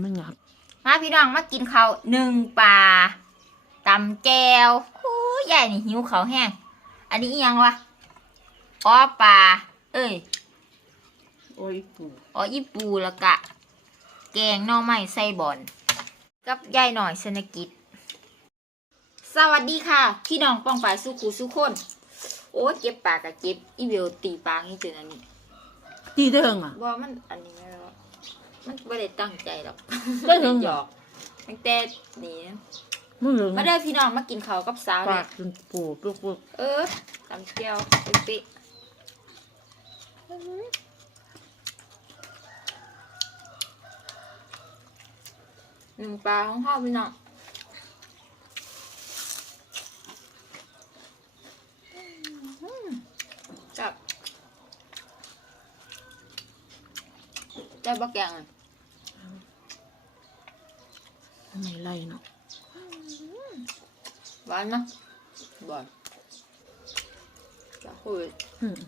ไม่งับมาพี่น้องมากินข้าวหนึ่งปลาตำแจวโอ้ยใหญ่นี่หิวเขาวแห้ง อันนี้อิหยังวะอ้อปลา เอ้ยโอ้ยปูอ๋ออีปูแล้วกะ แกงหน่อไม้ใส่บอน กับยายหน่อยสนกิจ สวัสดีค่ะ พี่น้องป้องปลายสุขูสุคน โอ้ยเจ็บปากกับเจ็บอีเบลตีปากนี่จนอันนี้ ตีเด้งอะว่ามันอันนี้ไม่รู้ว่า มันไม่ได้ตั้งใจหรอกได้เด้งหหยรออกตั้งแต่นี่มึงเหลืองมาเด้อพี่น้องมากินข้าวกับสาวปาเนี่กยจนปูปุ๊บปุ๊บเออตำเจียวเป๊ะๆหนึ่งปลาของข้าวพี่น้องจับ ได้บักแกงอะไม่ไล่เนาะหวานนะหวานจะคุยอืม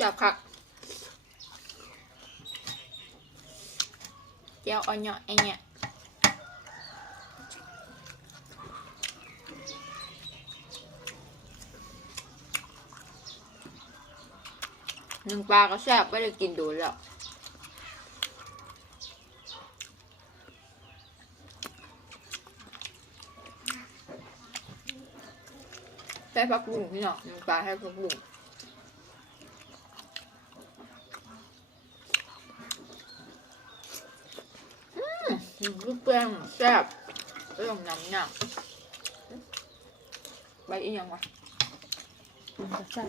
จับคักเจียวอ่อนเนาะไอเนี่ย หนึ่งปลาก็แซ่บไม่ได้กินดูแล้วใส่ผักบุ้งพี่น้องหนึ่งปลาให้ผักบุ้งลูกแป้งแซ่บเรื่องน้ำหนักใบอีหยังวะมันจะใส่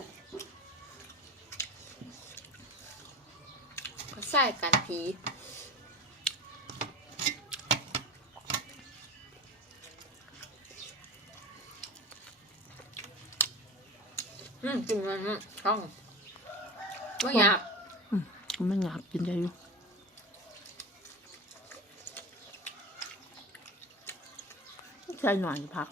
ใส่กันผีอืมกินมันอืมช่องไม่อยากไม่งับกินได้อยู่ใส่หน่อยพัก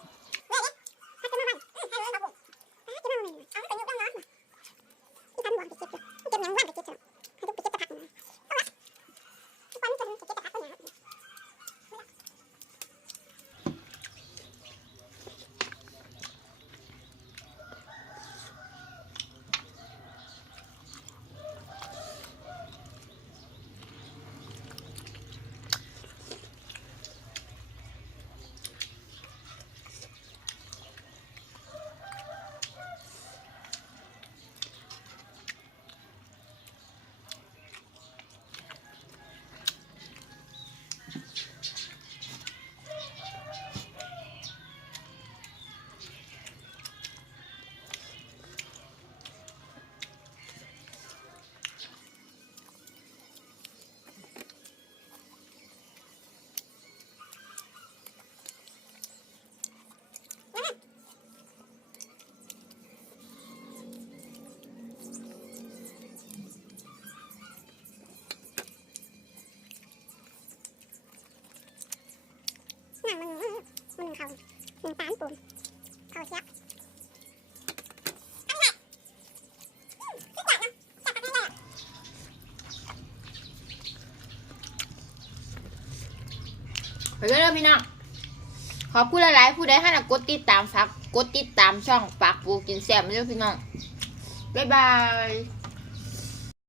มึงตามปุ่มเขาเสียไปเลยเด้อพี่น้องขอบคุณหลายๆผู้ใดให้นะกดติดตามฝากกดติดตามช่องฝากปูกินแซ่บมาเด้อพี่น้อง บ๊ายบาย